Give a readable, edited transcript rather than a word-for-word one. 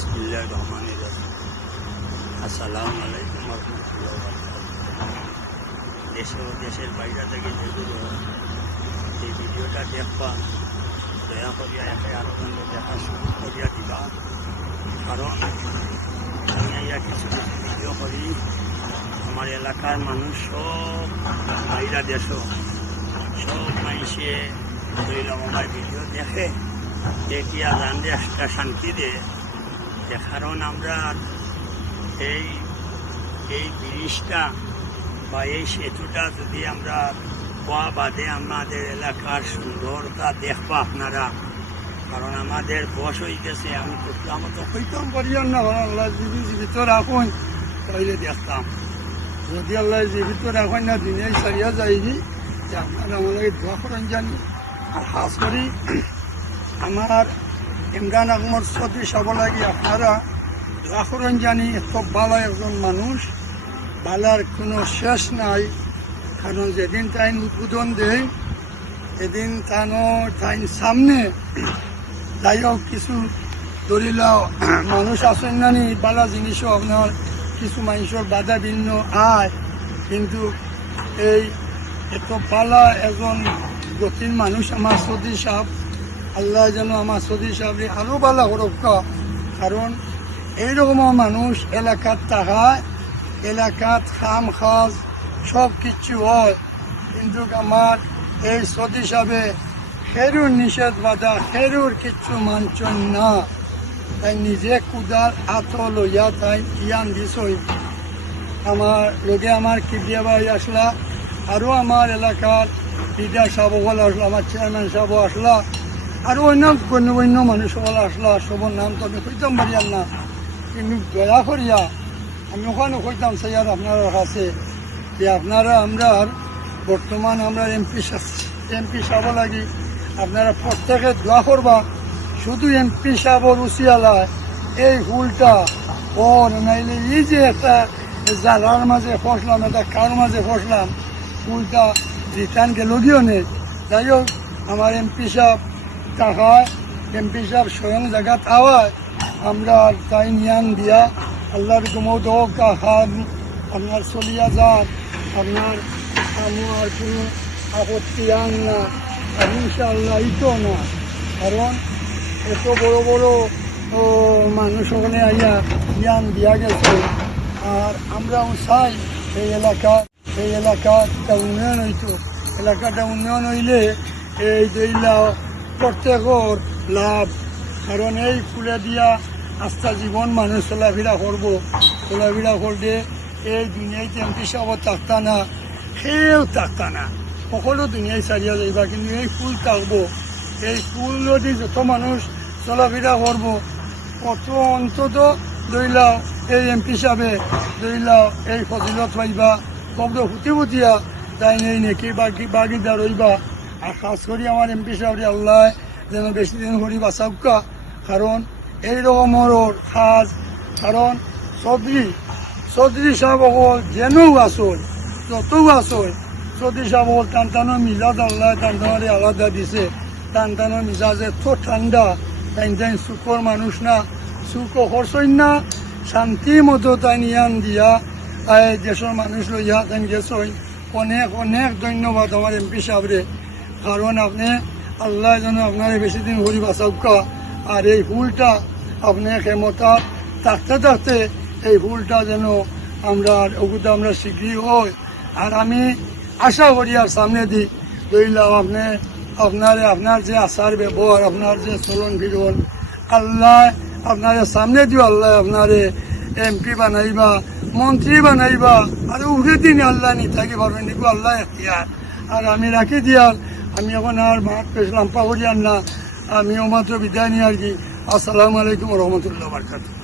বিসমিল্লাহির রহমানির রহিম। আসসালামু আলাইকুম রহমতুল্লাহ। দেশ ও দেশের বাইরে থেকে যেগুলো এই ভিডিওটা দেখবা দয়া করিয়া একে আরো দেখা শুরু করিয়া দিবা, কারণ আমি কিছু ভিডিও করি আমার এলাকার মানুষ সব বাইরা দেশ সব মানুষে আমার ভিডিও দেখে দেখিয়া জানলে একটা শান্তি দে। কারণ আমরা এই ব্রিজটা বা এই সেতুটা যদি আমরা হওয়া বাদে আমাদের এলাকার সুন্দরতা দেখবা আপনারা, কারণ আমাদের বয়স হয়ে গেছে। আমি তো কইতাম করিয়ান না, আল্লাহ জীবিত রাখুন তাইলে দেখতাম। যদি আল্লাহ জীবিত রাখুন না দিনে সারিয়া যায়নি, আপনারা আমাদেরকে দোয়া করেন জানি। আর খাস করি আমার ইমরান আহমদ চৌধুরী সব লাগি আপনারা দোয়া করেন জানি। খুব ভালো একজন মানুষ, বালার কোনো শেষ নাই। কারণ যেদিন তাই উদ্বোধন দেয় এদিন তাই সামনে যাই হোক কিছু ধরিল মানুষ আসেন নানি বালা জিনিসও আপনার কিছু মানুষের বাধা ভিন্ন আয়, কিন্তু এই এত পালা একজন গতির মানুষ আমার চৌধুরী সাহেব, আল্লাহ যেন আমার চৌধুরী সাহেব আরো বালা হরক্কা। কারণ এইরকম মানুষ এলাকাত থাকায় এলাকাত খাম খাজ সব কিছু হয়, কিন্তু আমার এই চৌধুরী সাহেবে খেরুর নিষেধ বাধা খেরুর কিচ্ছু মানছেন না। তাই নিজে কুদার আত লইয়া তাই ইয়ান দিছই। আমার লোকে আমার কিবিয়া ভাই আসলা, আরও আমার এলাকার লিডার সাহেব আসলো, আমার চেয়ারম্যান সাহেব আসলা, আরও অন্য গণ্যমান্য মানুষ সকল আসলা। সবর নাম তো আমি কইতাম পারিয়াম না, কিন্তু দয়া করিয়া আমি ওখানে কইতাম স্যার আপনার কাছে যে আপনারা আমরা বর্তমান আমরা এমপি সাহেব লাগি আপনারা প্রত্যেকে দোয়া করবা। শুধু এমপি সাহেবর উচিয়ালায় এই হুলটা ওর নাইলে এই যে একটা জালার মাঝে ফসলাম, একটা কার মাঝে ফসলাম, হুলটা রিটার্ন গেল গিয়েও নেই। যাই হোক আমার এমপি সাহেব টাকায় এমপি সাহেব স্বয়ং জায়গাত আওয়ায় আমরা তাই নিয়ান দিয়া আল্লাহর গুমৌদ হাত আপনার চলিয়া যান, আপনার আমার কোনো আপত্তি আন না। আর ইনশাআল্লাহ ইতো না, কারণ এত বড় বড় মানুষ ওখানে আইয়া জ্ঞান দিয়া গেছে। আর আমরাও চাই এই এলাকাটা উন্নয়ন হইতো। এলাকাটা উন্নয়ন হইলে এই দইলা প্রত্যেকের লাভ। কারণ এই ফুলে দিয়া আস্থা জীবন মানুষ চলাফেরা করবো, চলাফেরা করলে এই দুনিয়ায় এমপি সাহেব থাকতা না, কেউ থাকতা না, সকলো দুনিয়ায় সারিয়া যাইবা। কিন্তু এই ফুল থাকবো, এই ফুল যদি যত মানুষ চলাফেরা করবো কত অন্তত দইলাও এই এমপি সাহেবে দইলাও এই ফজিলত পাইবা, কত ফুটি ফুটিয়া তাই নেই নাকি বাগিদার রইবা। আর খাস করি আমার এমপি সাহেব আল্লাহ যেন বেশি দিন করি বাঁচাউকা। কারণ এইরকমের কাজ, কারণ চৌধুরী সাহেব যেনও আসল যতও আসল চৌধুরী সাহেব টানটানো মিজাজ আল্লাহ টানটানারে আলাদা দিছে। টানটানো মিজাজে তো ঠান্ডা, তাই সুখর মানুষ না, সুখ খরচই না, শান্তি মতো তাই নিয়ান দিয়া দেশের মানুষ লইয়া তাই গেছই। অনেক অনেক ধন্যবাদ আমার এমপি সাহেবরে। কারণ আপনি আল্লাহ যেন আপনার বেশি দিন ঘুরি বাঁচাউকা। আর এই ফুলটা আপনি ক্ষমতা থাকতে থাকতে এই ফুলটা যেন আমরা ওগুলো আমরা শীঘ্রই হই। আর আমি আশা করি আর সামনে দিই দইলাম আপনার যে আচার ব্যবহার, আপনার যে চলন ফিরন, আল্লাহ আপনার সামনে দিও। আল্লাহ আপনারে এমপি বানাইবা, মন্ত্রী বানাইবা, আর উঠে দিন আল্লাহ নি থাকি পারবেন নিকো আল্লাহ এখতিয়ার। আর আমি রাখি দিয়ার, আমি এখন আর মাঠ পেছলাম পাহরিয়ান না, আমিও মাত্র বিদায় নিয়ে আর কি। আসসালামু আলাইকুম রহমতুল্লাহ বারকাতুহু।